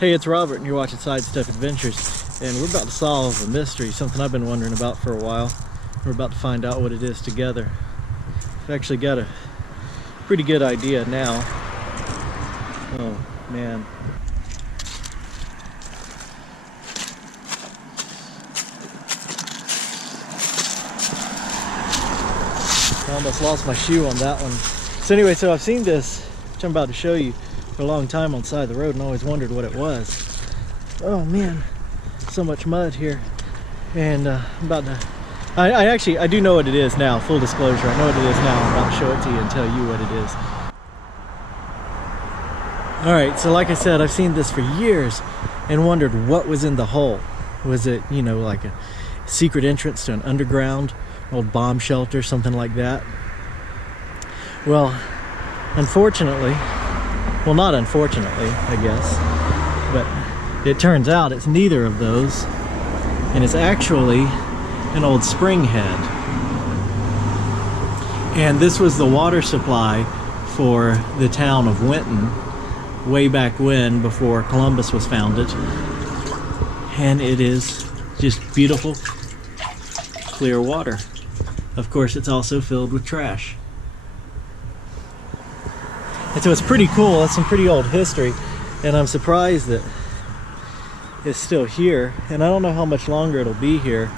Hey, it's Robert and you're watching Sidestep Adventures, and we're about to solve a mystery, something I've been wondering about for a while. We're about to find out what it is together. I've actually got a pretty good idea now. Oh man. I almost lost my shoe on that one. So anyway, I've seen this, which I'm about to show you, for a long time on the side of the road and always wondered what it was. Oh man, so much mud here. And I'm about to, I do know what it is now, full disclosure. I know what it is now. I'm about to show it to you and tell you what it is. All right, so like I said, I've seen this for years and wondered what was in the hole. Was it, you know, like a secret entrance to an underground old bomb shelter, something like that? Well, unfortunately, well, not unfortunately, I guess, but it turns out it's neither of those, and it's actually an old spring head. And this was the water supply for the town of Winton way back when, before Columbus was founded. And it is just beautiful, clear water. Of course, it's also filled with trash. And so it's pretty cool. It's some pretty old history, and I'm surprised that it's still here. And I don't know how much longer it'll be here,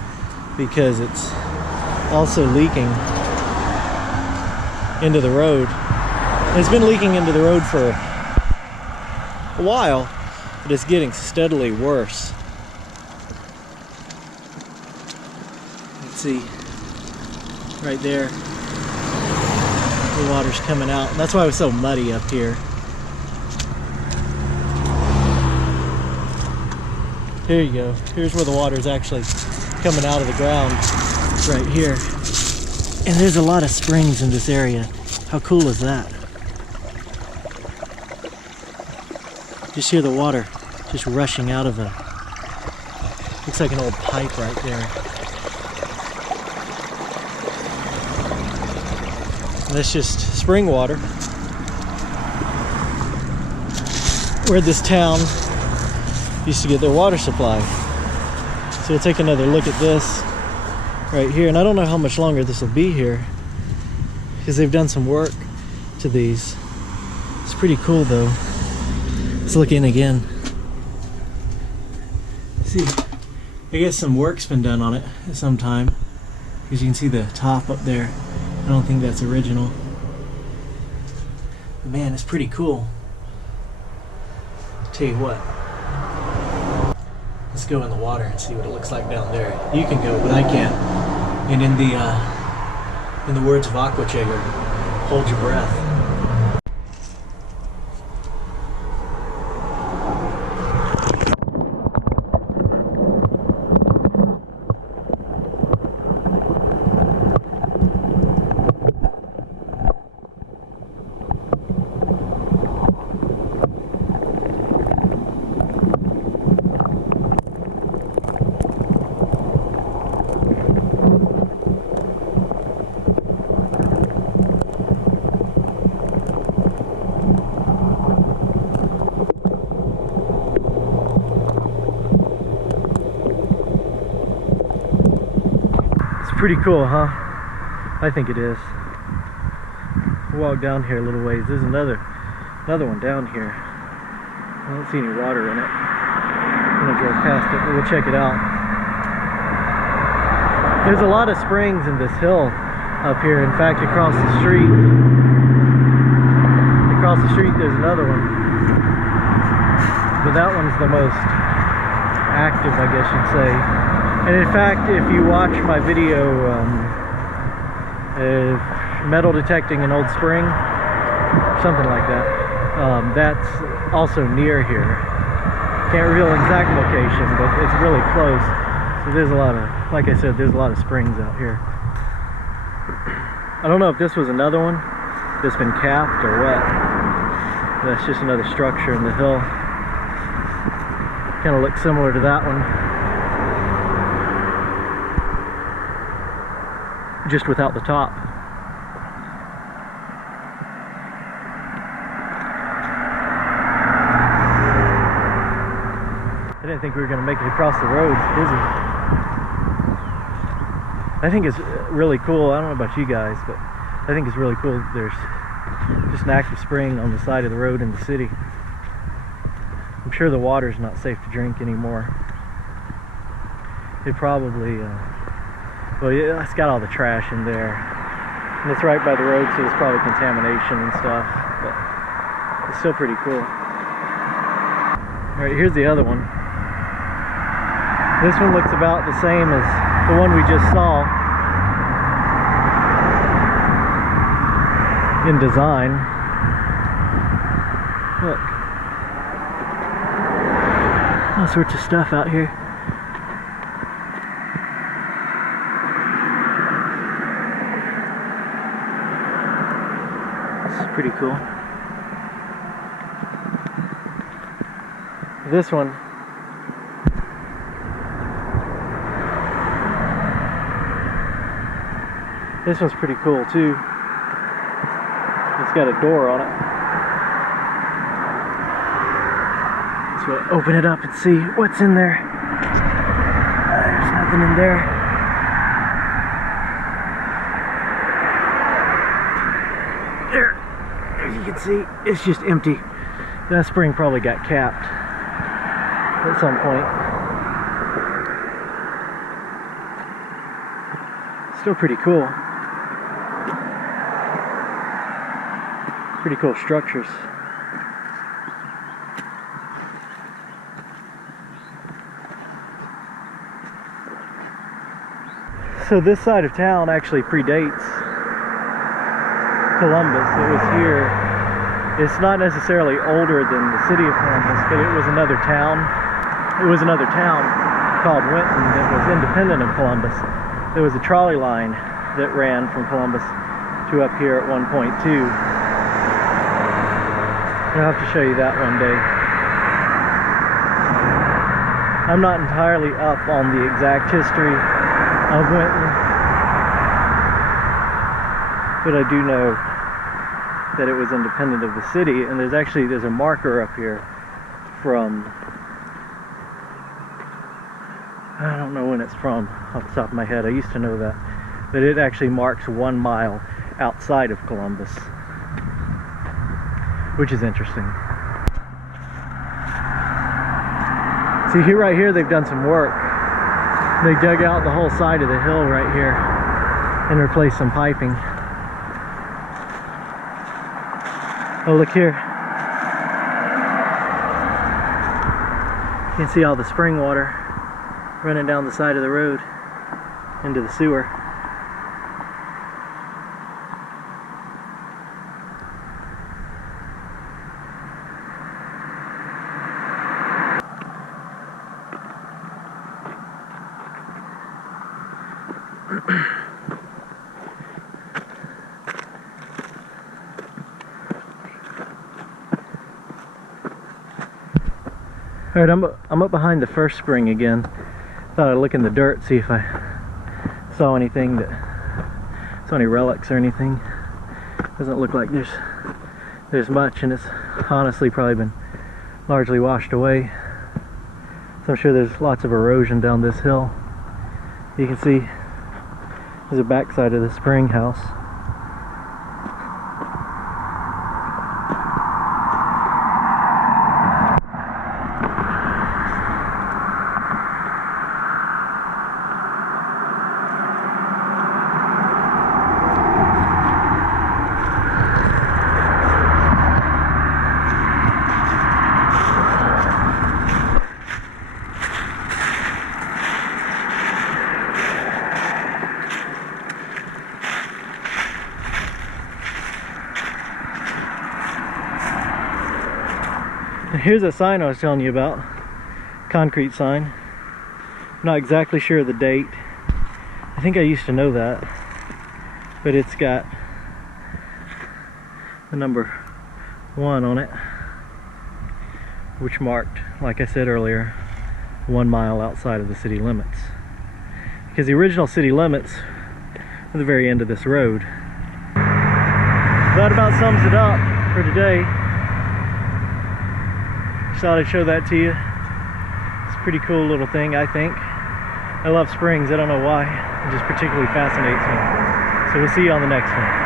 because it's also leaking into the road. And it's been leaking into the road for a while, but it's getting steadily worse. Let's see, right there. The water's coming out, and that's why it was so muddy up here. Here you go. Here's where the water is actually coming out of the ground, right here. And there's a lot of springs in this area. How cool is that? Just hear the water just rushing out of a, looks like an old pipe right there. That's just spring water where this town used to get their water supply. So we'll take another look at this right here, and I don't know how much longer this will be here, because they've done some work to these. It's pretty cool though. Let's look in again. See, I guess some work's been done on it at some time, because you can see the top up there. I don't think that's original. But man, it's pretty cool. Tell you what, let's go in the water and see what it looks like down there. You can go, but I can't. And in the words of Aquachanger, hold your breath. Pretty cool, huh? I think it is. We'll walk down here a little ways. There's another one down here. I don't see any water in it. I'm gonna drive past it, but we'll check it out. There's a lot of springs in this hill up here. In fact, across the street there's another one. But that one's the most active, I guess you'd say. And in fact, if you watch my video, metal detecting an old spring, something like that, that's also near here. Can't reveal an exact location, but it's really close. So there's a lot of, like I said, there's a lot of springs out here. I don't know if this was another one that's been capped or what. That's just another structure in the hill. Kind of looks similar to that one, just without the top. didn't think we were going to make it across the road. It's busy. I think it's really cool. I don't know about you guys, but I think it's really cool that there's just an active spring on the side of the road in the city. I'm sure the water's not safe to drink anymore. It probably, well, yeah, it's got all the trash in there. And it's right by the road, so there's probably contamination and stuff. But it's still pretty cool. Alright, here's the other one. This one looks about the same as the one we just saw in design. Look. All sorts of stuff out here. This is pretty cool. This one, this one's pretty cool too. It's got a door on it. So we'll open it up and see what's in there. There's nothing in there. There, as you can see, it's just empty. That spring probably got capped at some point. Still pretty cool. Pretty cool structures. So this side of town actually predates Columbus. It was here. It's not necessarily older than the city of Columbus, but it was another town. It was another town called Winton that was independent of Columbus. There was a trolley line that ran from Columbus to up here at one point too. I'll have to show you that one day. I'm not entirely up on the exact history of Winton, but I do know that it was independent of the city, and there's a marker up here from, I don't know when it's from off the top of my head. I used to know that, but it actually marks 1 mile outside of Columbus, which is interesting. See, here, right here, they've done some work. They dug out the whole side of the hill right here and replaced some piping. Oh, look here. You can see all the spring water running down the side of the road into the sewer. Alright, I'm up behind the first spring again. Thought I'd look in the dirt, see if I saw anything saw any relics or anything. Doesn't look like there's much, and it's honestly probably been largely washed away. So I'm sure there's lots of erosion down this hill. You can see there's a backside of the spring house. Here's a sign I was telling you about, concrete sign. I'm not exactly sure of the date. I think I used to know that, but it's got the number 1 on it, which marked, like I said earlier, 1 mile outside of the city limits. Because the original city limits are the very end of this road. That about sums it up for today. Just thought I'd show that to you. It's Pretty cool little thing, I think. I love springs. I don't know why. It just particularly fascinates me. So we'll see you on the next one.